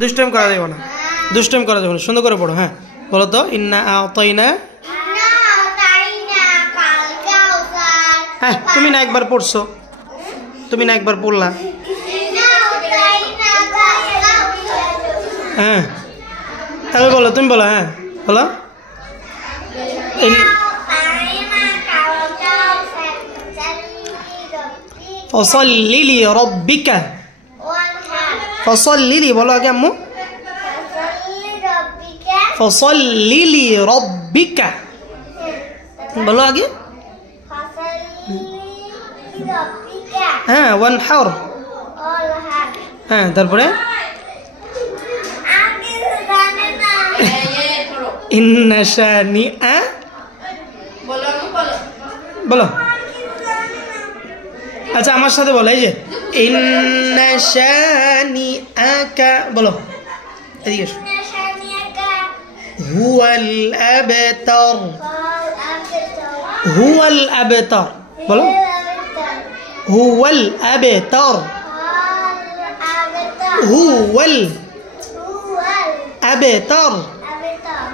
দুষ্টাইম করা যাবে না, দুষ্টাইম করা যাবে না, সুন্দর করে পড়ো। হ্যাঁ বলো তো, ইন্না আতাইনা। হ্যাঁ তুমি না একবার পড়ছো, তুমি না একবার পড়লা। হ্যাঁ তাহলে বলো, তুমি বলো। হ্যাঁ বলো। ফসল্লি লিরাব্বিকা, ফসল্লি লি বলো আগে আম্মু, ফসল্লি লিরাব্বিকা বলো আগে। হ্যাঁ ওয়ানহার। হ্যাঁ তারপরে ইন্না শানিআ বলো। আচ্ছা আমার সাথে বলো, এই যে ইন্না শানিআকা বলো, এদিকে এসো। হুয়াল আবতার, হুয়াল আবতার বলো, হুয়াল আবতার, হুয়াল আবতার।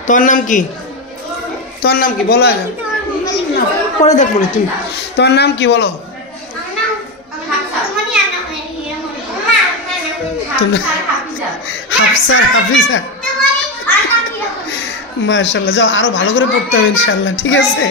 তোমার নাম কি? তোমার নাম কি বলো আগে, পরে দেখবো তুমি। তোমার নাম কি বলো? হাফসা, হাফিজা। মাশাআল্লাহ, যাও আরো ভালো করে পড়তে হবে ইনশাআল্লাহ, ঠিক আছে।